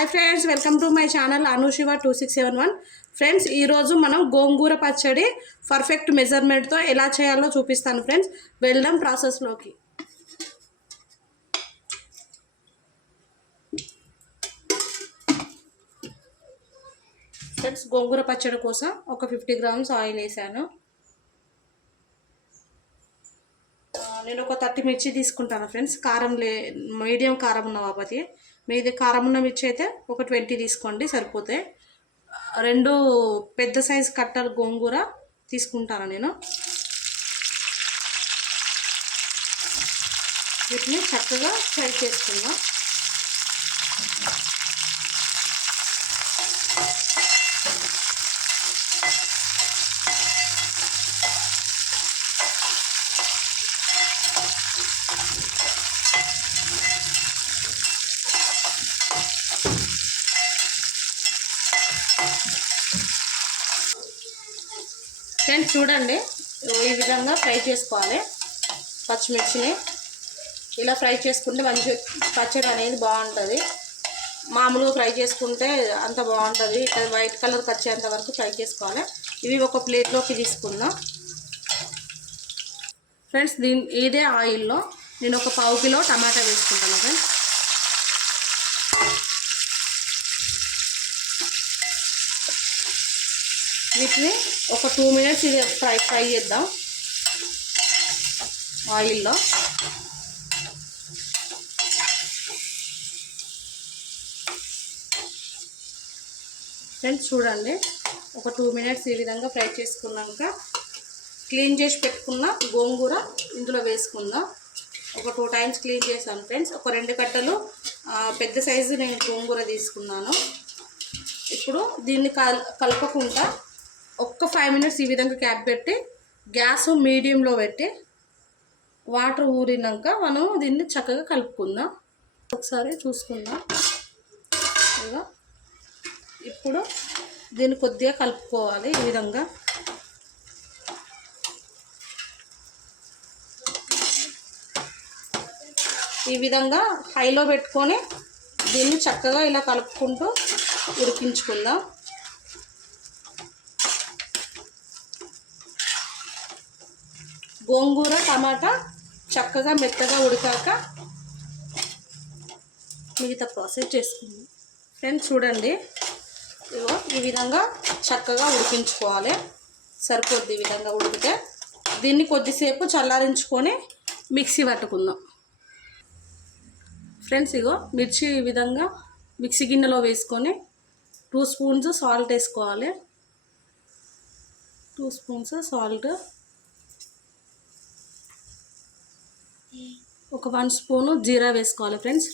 Hi friends welcome to my channel Anushiva two six seven one friends ఈరోజు మనం గోంగూర పచ్చడి perfect మెజర్మెంట్తో ఎలా చేయాలో చూపిస్తాను ఫ్రెండ్స్ వెళ్దాం ప్రాసెస్లోకి ఫ్రెండ్స్ గోంగూర పచ్చడి కోసం ఒక ఫిఫ్టీ గ్రామ్స్ ఆయిల్ వేసాను. నేను ఒక థర్టీ మిర్చి తీసుకుంటాను ఫ్రెండ్స్ కారం లే మీడియం కారం ఉన్న బాపతి మీది కారం ఉన్న మిర్చి అయితే ఒక ట్వంటీ తీసుకోండి సరిపోతాయి రెండు పెద్ద సైజు కట్టలు గోంగూర తీసుకుంటాను నేను. వీటిని చక్కగా ఫ్రై చేసుకుందాం. ఫ్రెండ్స్ చూడండి. ఈ విధంగా ఫ్రై చేసుకోవాలి. పచ్చిమిర్చిని ఇలా ఫ్రై చేసుకుంటే మంచి పచ్చడి అనేది బాగుంటుంది. మామూలుగా ఫ్రై చేసుకుంటే అంత బాగుంటుంది. ఇట్లా వైట్ కలర్ వచ్చేంత వరకు ఫ్రై చేసుకోవాలి. ఇవి ఒక ప్లేట్లోకి తీసుకుందాం. ఫ్రెండ్స్ దీని ఇదే ఆయిల్లో నేను ఒక పావు కిలో టమాటా వేసుకుంటాను ఫ్రెండ్స్ వీటిని ఒక టూ మినిట్స్ ఇది ఫ్రై ఫ్రై చేద్దాం. ఆయిల్లో. ఫ్రెండ్స్ చూడండి ఒక టూ మినిట్స్ ఈ విధంగా ఫ్రై చేసుకున్నాక క్లీన్ చేసి పెట్టుకున్న గోంగూర ఇందులో వేసుకుందాం. ఒక టూ టైమ్స్ క్లీన్ చేశాను ఫ్రెండ్స్. ఒక రెండు కట్టలు పెద్ద సైజు నేను గోంగూర తీసుకున్నాను. ఇప్పుడు దీన్ని కల్ కలపకుండా ఒక్క ఫైవ్ మినిట్స్ ఈ విధంగా క్యాప్ పెట్టి గ్యాస్ మీడియంలో పెట్టి వాటర్ ఊరినాక మనం దీన్ని చక్కగా కలుపుకుందాం. ఒకసారి చూసుకుందాం. ఇప్పుడు దీన్ని కొద్దిగా కలుపుకోవాలి ఈ విధంగా. ఈ విధంగా హైలో పెట్టుకొని దీన్ని చక్కగా ఇలా కలుపుకుంటూ ఉడికించుకుందాం. గోంగూర టమాటా చక్కగా మెత్తగా ఉడికాక మిగతా ప్రాసెస్ చేసుకుందాం. ఫ్రెండ్స్ చూడండి. ఇగో ఈ విధంగా చక్కగా ఉడికించుకోవాలి. సరిపోద్ది ఈ విధంగా ఉడికితే. దీన్ని కొద్దిసేపు చల్లారించుకొని మిక్సీ పట్టుకుందాం. ఫ్రెండ్స్ ఇగో మిర్చి ఈ విధంగా మిక్సీ గిన్నెలో వేసుకొని టూ స్పూన్స్ సాల్ట్ వేసుకోవాలి. టూ స్పూన్స్ సాల్ట్ ఒక వన్ స్పూను జీరా వేసుకోవాలి ఫ్రెండ్స్.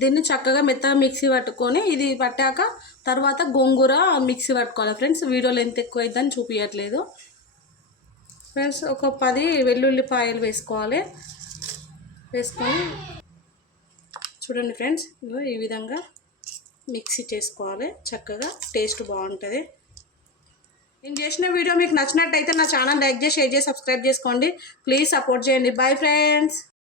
దీన్ని చక్కగా మెత్తగా మిక్సీ పట్టుకొని ఇది పట్టాక తర్వాత గోంగూర మిక్సీ పట్టుకోవాలి ఫ్రెండ్స్. వీడియోలో ఎంత ఎక్కువ అవుతుందని చూపించట్లేదు ఫ్రెండ్స్ ఒక పది వెల్లుల్లిపాయలు వేసుకోవాలి. వేసుకొని చూడండి ఫ్రెండ్స్ ఈ విధంగా మిక్సీ చేసుకోవాలి. చక్కగా టేస్ట్ బాగుంటుంది. నేను చేసిన వీడియో మీకు నచ్చినట్టయితే నా ఛానల్ లైక్ చేసి షేర్ చేసి సబ్స్క్రైబ్ చేసుకోండి. ప్లీజ్ సపోర్ట్ చేయండి. Bye friends.